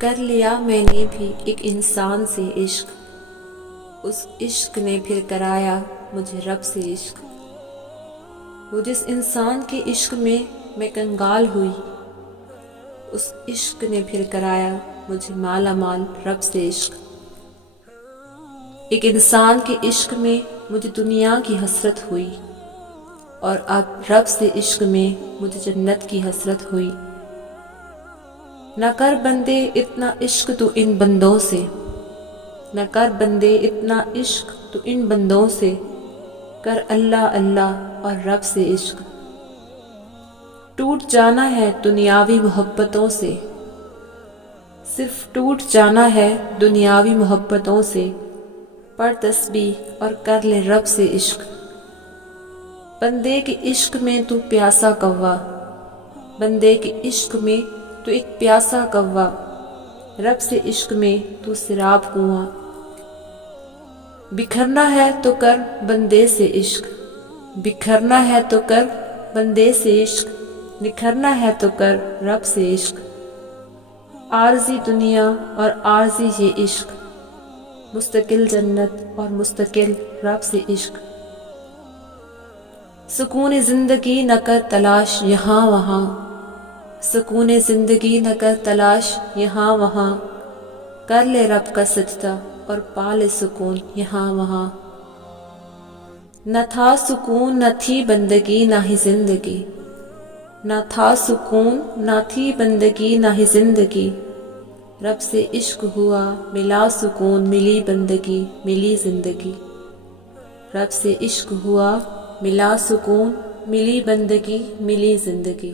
کر لیا میں نے بھی ایک انسان سے عشق، اس عشق نے پھر کرایا مجھے رب سے عشق۔ وہ جس انسان کے عشق میں کنگال ہوئی، اس عشق نے پھر کرایا مجھے مالا مال رب سے عشق۔ ایک انسان کے عشق میں مجھے دنیا کی حسرت ہوئی، اور اب رب سے عشق میں مجھے جنت کی حسرت ہوئی۔ نہ کر بندے اتنا عشق تو ان بندوں سے، نہ کر بندے اتنا عشق تو ان بندوں سے، کر اللہ اللہ اور رب سے عشق۔ ٹوٹ جانا ہے دنیاوی محبتوں سے، صرف ٹوٹ جانا ہے دنیاوی محبتوں سے، پڑھ تسبیح اور کر لے رب سے عشق۔ بندے کے عشق میں تو پیاسا کوا، بندے کے عشق میں تو ایک پیاسا کوا، رب سے عشق میں تو سراب کنواں۔ بکھرنا ہے تو کر بندے سے عشق، بکھرنا ہے تو کر بندے سے عشق، نکھرنا ہے تو کر رب سے عشق۔ عارضی دنیا اور عارضی یہ عشق، مستقل جنت اور مستقل رب سے عشق۔ سکون زندگی نہ کر تلاش یہاں وہاں، سکون زندگی نہ کر تلاش یہاں وہاں، کر لے رب کا سجدہ اور پا لے سکون یہاں وہاں۔ نہ تھا سکون نہ تھی بندگی نہ ہی زندگی، نہ تھا سکون نہ تھی بندگی نہ ہی زندگی، رب سے عشق ہوا ملا سکون ملی بندگی ملی زندگی، رب سے عشق ہوا ملا سکون ملی بندگی ملی زندگی۔